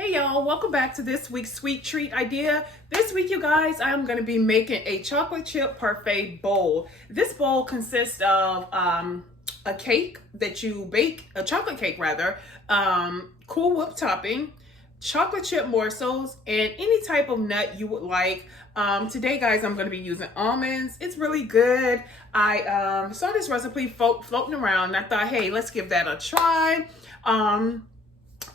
Hey y'all, welcome back to this week's sweet treat idea. This week, you guys, I'm going to be making a chocolate chip parfait bowl. This bowl consists of a cake that you bake, a chocolate cake rather, Cool Whip topping, chocolate chip morsels, and any type of nut you would like. Today, guys, I'm going to be using almonds. It's really good. I saw this recipe floating around and I thought, hey, let's give that a try.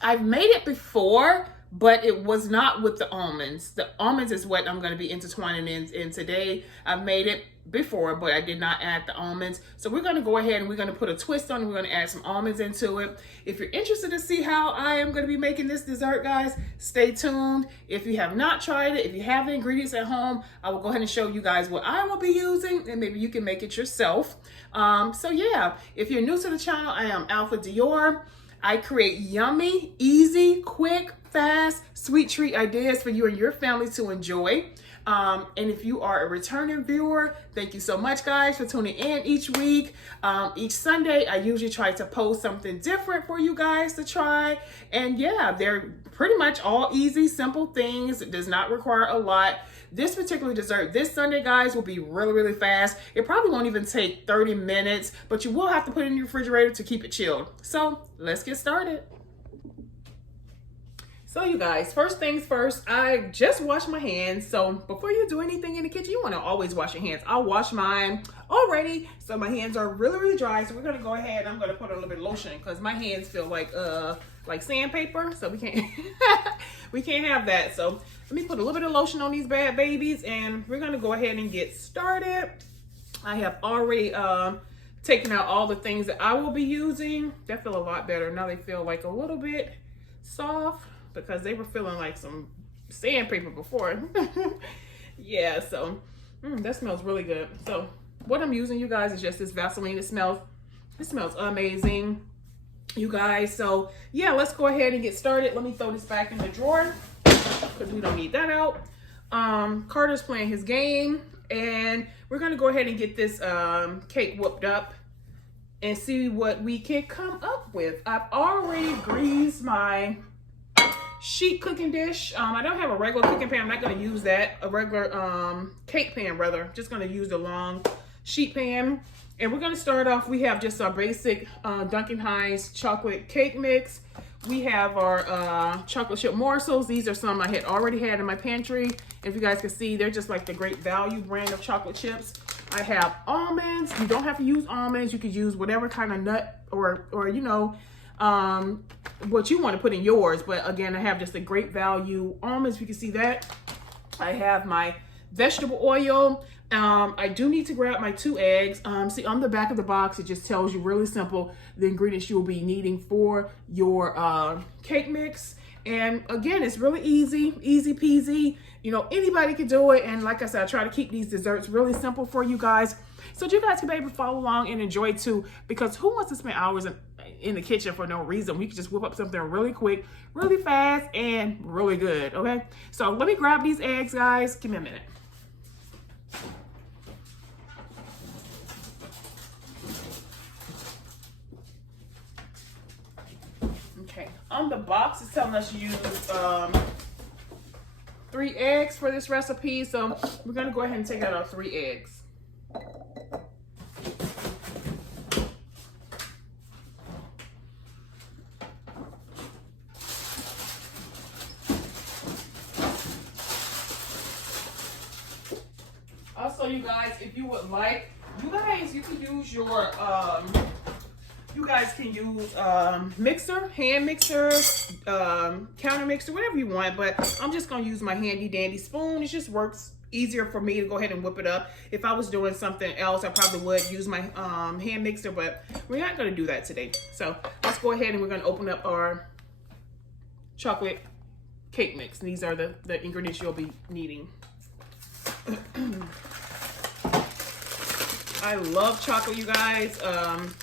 I've made it before, but it was not with the almonds. The almonds is what I'm going to be intertwining in today. I've made it before, but I did not add the almonds. So we're going to go ahead and we're going to put a twist on it. We're going to add some almonds into it. If you're interested to see how I am going to be making this dessert, guys, stay tuned. If you have not tried it, if you have the ingredients at home, I will go ahead and show you guys what I will be using, and maybe you can make it yourself. So yeah, if you're new to the channel, I am AlphaDior. I create yummy, easy, quick, fast, sweet treat ideas for you and your family to enjoy. And if you are a returning viewer, thank you so much, guys, for tuning in each week. Each Sunday, I usually try to post something different for you guys to try. And yeah, they're pretty much all easy, simple things. It does not require a lot. This particular dessert this Sunday, guys, will be really, really fast. It probably won't even take 30 minutes, but you will have to put it in your refrigerator to keep it chilled. So let's get started. So you guys, first things first, I just washed my hands. So before you do anything in the kitchen, you want to always wash your hands. I'll wash mine already, so my hands are really, really dry. So we're gonna go ahead. I'm gonna put a little bit of lotion because my hands feel like sandpaper. So we can't we can't have that. So let me put a little bit of lotion on these bad babies, and we're gonna go ahead and get started. I have already taken out all the things that I will be using. They feel a lot better now. They feel like a little bit soft, because they were feeling like some sandpaper before. Yeah, so that smells really good. So what I'm using, you guys, is just this Vaseline. It smells amazing, you guys. So yeah, let's go ahead and get started. Let me throw this back in the drawer because we don't need that out. Carter's playing his game, and we're gonna go ahead and get this cake whipped up and see what we can come up with. I've already greased my sheet cooking dish. I don't have a regular cooking pan. I'm not going to use that. A regular cake pan, rather. Just going to use the long sheet pan. And we're going to start off. We have just our basic Duncan Hines chocolate cake mix. We have our chocolate chip morsels. These are some I had already had in my pantry. If you guys can see, they're just like the Great Value brand of chocolate chips. I have almonds. You don't have to use almonds. You could use whatever kind of nut or you know, what you want to put in yours. But again, I have just a Great Value almonds. You can see that. I have my vegetable oil. I do need to grab my 2 eggs. See, on the back of the box, it just tells you really simple the ingredients you will be needing for your cake mix. And again, it's really easy peasy. You know, anybody can do it. And like I said, I try to keep these desserts really simple for you guys, so you guys can be able to follow along and enjoy too. Because who wants to spend hours in the kitchen for no reason? We can just whip up something really quick, really fast, and really good. Okay, so let me grab these eggs, guys. Give me a minute. Okay, on the box it's telling us to use 3 eggs for this recipe, so we're gonna go ahead and take out our 3 eggs. Also, you guys, if you would like, you can use your, you guys can use mixer, hand mixer, counter mixer, whatever you want. But I'm just gonna use my handy dandy spoon. It just works easier for me to go ahead and whip it up. If I was doing something else, I probably would use my hand mixer, but we're not gonna do that today. So let's go ahead and we're gonna open up our chocolate cake mix. And these are the ingredients you'll be needing. I love chocolate, you guys.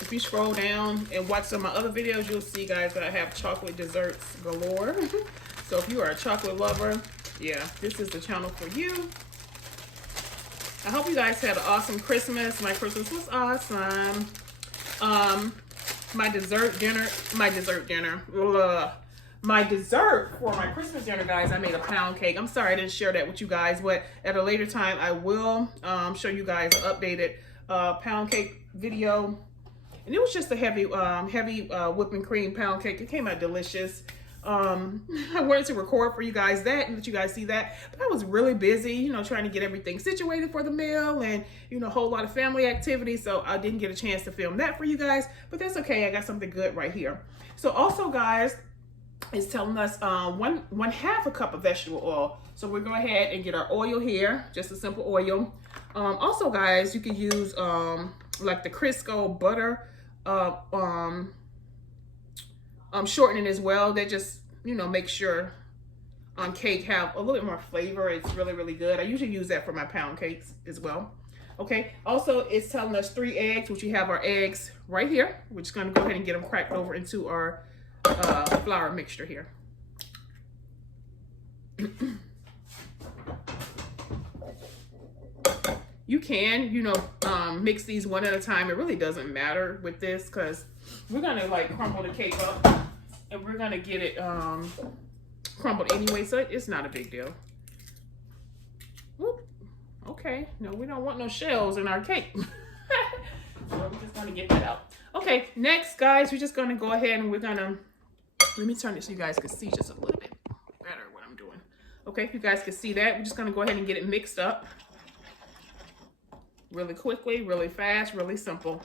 If you scroll down and watch some of my other videos, you'll see, guys, that I have chocolate desserts galore. So if you are a chocolate lover, yeah, this is the channel for you. I hope you guys had an awesome Christmas. My Christmas was awesome. My dessert dinner, my dessert for my Christmas dinner, guys, I made a pound cake. I'm sorry I didn't share that with you guys, but at a later time, I will show you guys an updated pound cake video. And it was just a heavy whipping cream pound cake. It came out delicious. I wanted to record for you guys that and let you guys see that, but I was really busy, you know, trying to get everything situated for the meal and, you know, a whole lot of family activities, so I didn't get a chance to film that for you guys, but that's okay. I got something good right here. So also, guys, it's telling us one half a cup of vegetable oil. So we're going to go ahead and get our oil here, just a simple oil. Also, guys, you can use like the Crisco butter shortening as well. That just, you know, makes your cake have a little bit more flavor. It's really, really good. I usually use that for my pound cakes as well. Okay, also it's telling us 3 eggs, which we have our eggs right here. We're just going to go ahead and get them cracked over into our flour mixture here. You can, you know, mix these one at a time. It really doesn't matter with this because we're gonna like crumble the cake up and we're gonna get it crumbled anyway, so it's not a big deal. Whoop. Okay, no, we don't want no shells in our cake. So we're just gonna get that out. Okay, next, guys, we're just gonna go ahead and we're gonna, let me turn this so you guys can see just a little bit better what I'm doing. Okay, if you guys can see that, we're just gonna go ahead and get it mixed up really quickly, really fast, really simple.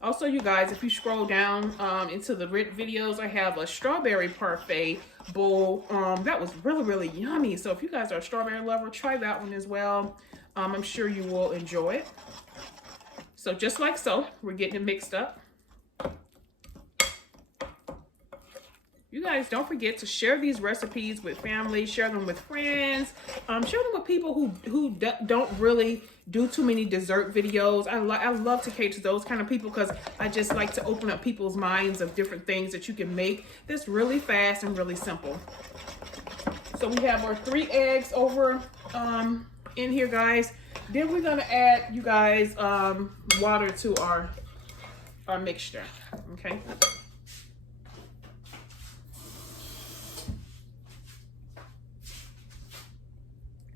Also, you guys, if you scroll down into the videos, I have a strawberry parfait bowl. That was really, really yummy. So if you guys are a strawberry lover, try that one as well. I'm sure you will enjoy it. So just like so, we're getting it mixed up. You guys don't forget to share these recipes with family, share them with friends, share them with people who don't really do too many dessert videos. I love to cater to those kind of people because I just like to open up people's minds of different things that you can make that's really fast and really simple. So we have our 3 eggs over in here, guys. Then we're gonna add, you guys, water to our mixture, okay?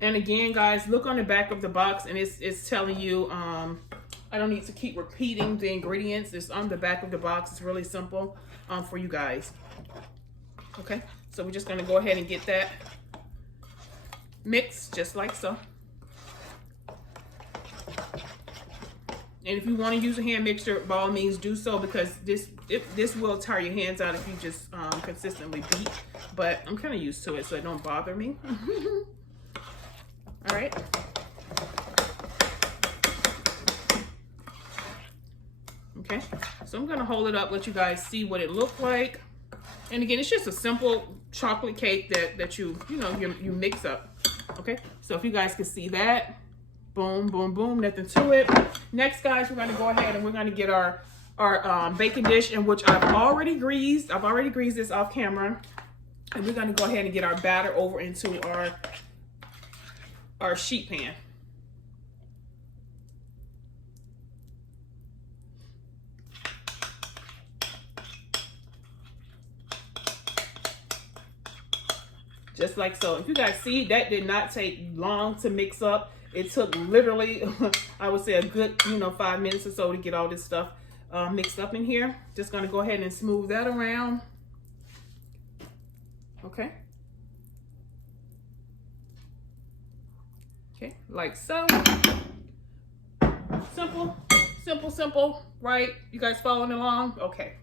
And again, guys, look on the back of the box and it's telling you, I don't need to keep repeating the ingredients. It's on the back of the box. It's really simple for you guys. Okay, so we're just gonna go ahead and get that mixed just like so. And if you want to use a hand mixer, by all means do so, because this will tire your hands out if you just consistently beat. But I'm kind of used to it, so it don't bother me. All right. Okay, so I'm gonna hold it up, let you guys see what it looked like. And again, it's just a simple chocolate cake that you mix up. Okay, so if you guys can see that, boom, boom, boom, nothing to it. Next, guys, we're gonna go ahead and we're gonna get our baking dish, in which I've already greased. I've already greased this off camera, and we're gonna go ahead and get our batter over into our sheet pan. Just like so. If you guys see, that did not take long to mix up. It took literally, I would say, a good 5 minutes or so to get all this stuff mixed up in here. Just gonna go ahead and smooth that around. Okay. Okay, like so. Simple, simple, simple, right? You guys following along? Okay.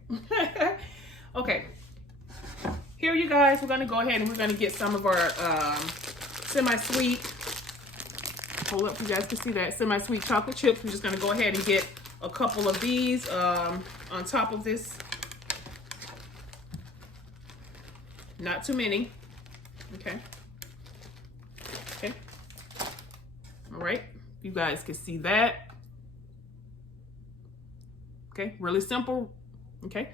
Okay. Here, you guys, we're gonna go ahead and we're gonna get some of our semi-sweet, hold up, you guys can see that, semi-sweet chocolate chips. We're just gonna go ahead and get a couple of these on top of this. Not too many. Okay. Okay. All right, you guys can see that. Okay, really simple. Okay.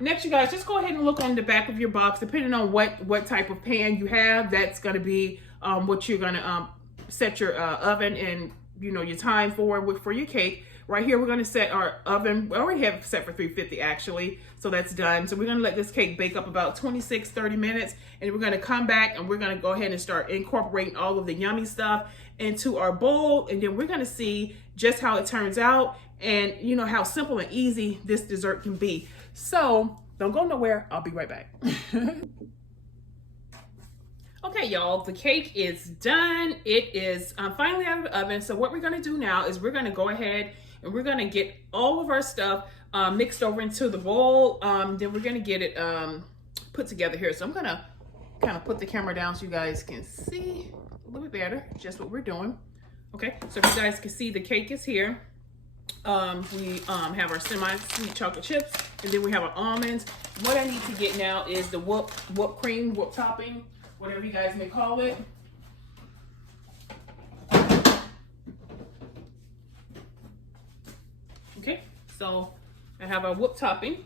Next, you guys, just go ahead and look on the back of your box. Depending on what type of pan you have, that's going to be what you're going to set your oven and your time for your cake. right here, we're gonna set our oven. We already have it set for 350 actually, so that's done. So we're gonna let this cake bake up about 26-30 minutes, and we're gonna come back and we're gonna go ahead and start incorporating all of the yummy stuff into our bowl, and then we're gonna see just how it turns out, and you know how simple and easy this dessert can be. So don't go nowhere, I'll be right back. Okay, y'all, the cake is done. It is finally out of the oven. So what we're gonna do now is we're gonna go ahead and we're gonna get all of our stuff mixed over into the bowl. Then we're gonna get it put together here. So I'm gonna kind of put the camera down so you guys can see a little bit better just what we're doing. Okay, so if you guys can see, the cake is here. We have our semi-sweet chocolate chips, and then we have our almonds. What I need to get now is the whipped cream, whipped topping, whatever you guys may call it. Okay, so I have our whipped topping.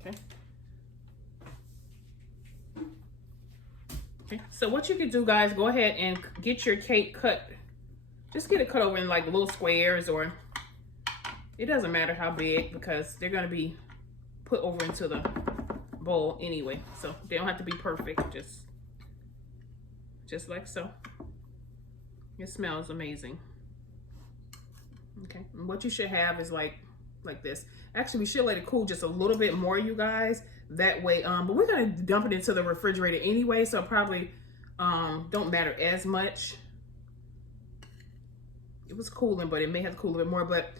Okay. Okay, so what you can do, guys, go ahead and get your cake cut. Just get it cut over in like little squares, or it doesn't matter how big, because they're gonna be put over into the bowl anyway, so they don't have to be perfect. Just like so. It smells amazing. Okay, and what you should have is like this. Actually, we should let it cool just a little bit more, you guys, that way. But we're gonna dump it into the refrigerator anyway, so it probably don't matter as much. It was cooling, but it may have to cool a bit more. But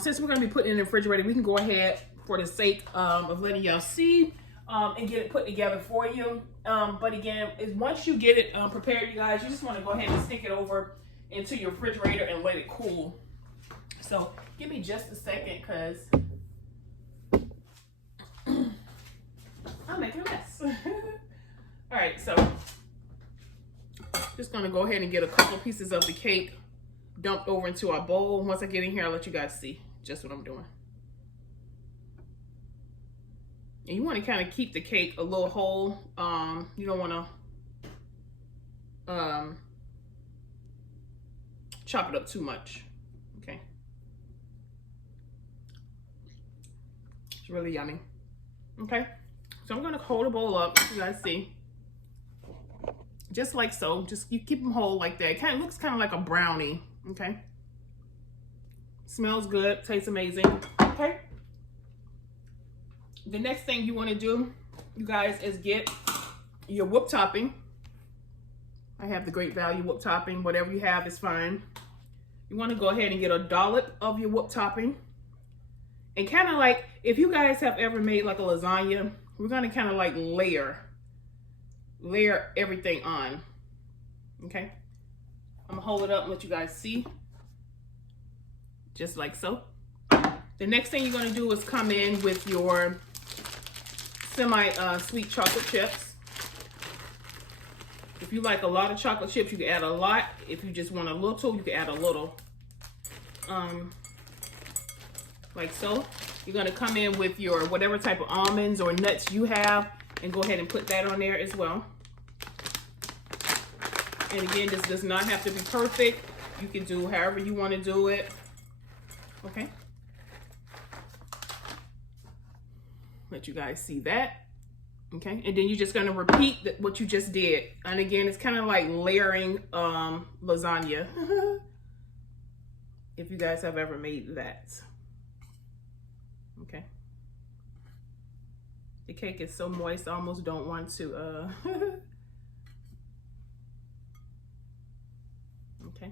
since we're gonna be putting it in the refrigerator, we can go ahead, for the sake of letting y'all see, and get it put together for you. But again, once you get it prepared, you guys, you just want to go ahead and stick it over into your refrigerator and let it cool. So give me just a second, because I'm making a mess. All right, so just gonna go ahead and get a couple pieces of the cake dumped over into our bowl. Once I get in here, I'll let you guys see just what I'm doing. And you want to kind of keep the cake a little whole. You don't want to chop it up too much. Okay. It's really yummy. Okay. So I'm going to hold the bowl up, so you guys see. Just like so. Just you keep them whole like that. It kind of looks kind of like a brownie. Okay. Smells good. Tastes amazing. Okay. The next thing you want to do, you guys, is get your whipped topping. I have the Great Value whipped topping. Whatever you have is fine. You want to go ahead and get a dollop of your whipped topping. And kind of like, if you guys have ever made like a lasagna, we're going to kind of like layer everything on. Okay? I'm going to hold it up and let you guys see. Just like so. The next thing you're going to do is come in with your semi-sweet chocolate chips. If you like a lot of chocolate chips, you can add a lot. If you just want a little, you can add a little. Like so. You're going to come in with your whatever type of almonds or nuts you have, and go ahead and put that on there as well. And again, this does not have to be perfect. You can do however you want to do it. Okay. Let you guys see that. Okay, and then you're just going to repeat what you just did. And again, it's kind of like layering lasagna. If you guys have ever made that. Okay. The cake is so moist, I almost don't want to okay.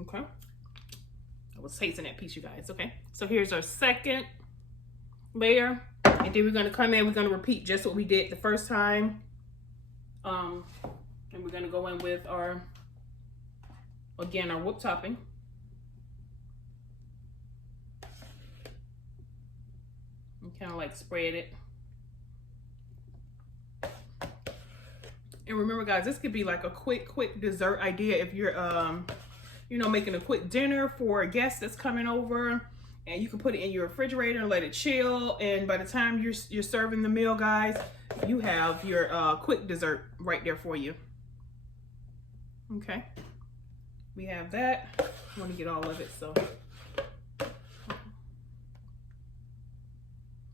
Okay. I was tasting that piece, you guys. Okay, so here's our second layer, and then we're going to come in, we're going to repeat just what we did the first time, and we're going to go in with our, again, our whipped topping. And kind of like spread it. And remember, guys, this could be like a quick dessert idea if you're you know, making a quick dinner for a guest that's coming over, And you can put it in your refrigerator and let it chill. And by the time you're serving the meal, guys, you have your quick dessert right there for you. Okay. We have that. I want to get all of it, so.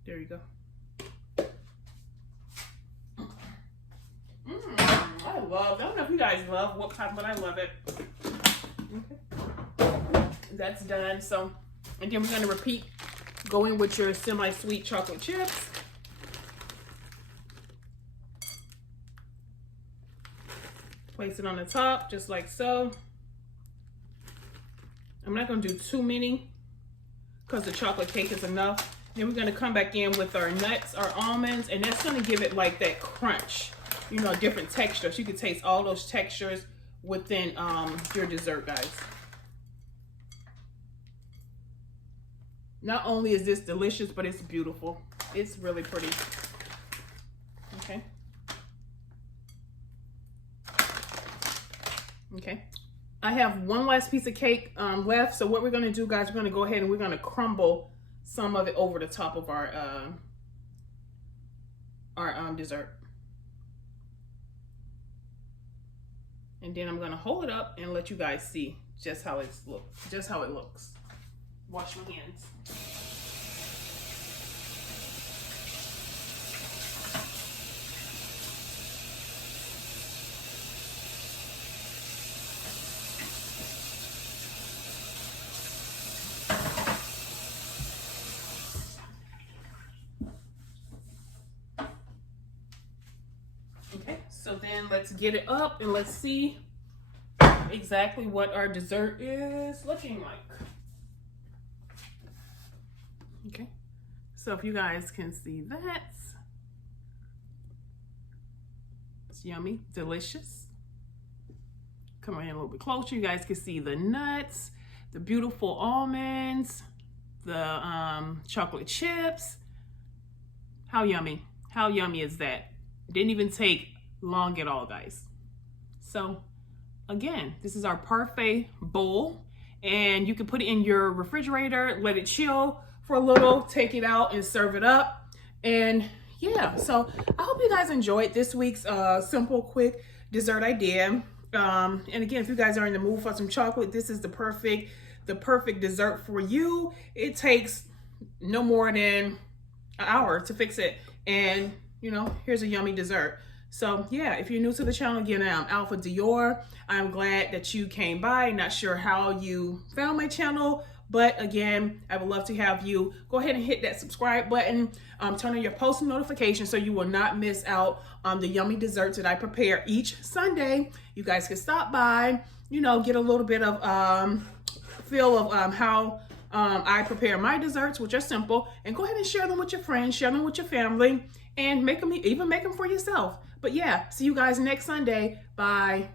There you go. I don't know if you guys love whoop top, but I love it. Okay. That's done. So, and then we're going to repeat, go in with your semi-sweet chocolate chips. Place it on the top, just like so. I'm not going to do too many because the chocolate cake is enough. Then we're going to come back in with our nuts, our almonds, and that's going to give it like that crunch. You know, different textures. You can taste all those textures within your dessert, guys. Not only is this delicious, but it's beautiful. It's really pretty. Okay. Okay. I have one last piece of cake left. So what we're going to do, guys, we're going to go ahead and we're going to crumble some of it over the top of our dessert. And then I'm gonna hold it up and let you guys see just how it looks. Wash my hands. Okay, so then let's get it up and let's see exactly what our dessert is looking like. Okay, so if you guys can see that, it's yummy, delicious. Come in a little bit closer, you guys can see the nuts, the beautiful almonds, the chocolate chips. How yummy is that? Didn't even take long at all, guys. So again, this is our parfait bowl, and you can put it in your refrigerator, let it chill for a little, take it out and serve it up. And yeah, so I hope you guys enjoyed this week's simple, quick dessert idea. And again, if you guys are in the mood for some chocolate, this is the perfect dessert for you. It takes no more than an hour to fix it, and you know, here's a yummy dessert. So yeah, if you're new to the channel, again, I'm AlphaDior. I'm glad that you came by. Not sure how you found my channel, but again, I would love to have you go ahead and hit that subscribe button, turn on your post notifications so you will not miss out on the yummy desserts that I prepare each Sunday. You guys can stop by, you know, get a little bit of feel of how I prepare my desserts, which are simple, and go ahead and share them with your friends, share them with your family, and even make them for yourself. But yeah, see you guys next Sunday. Bye.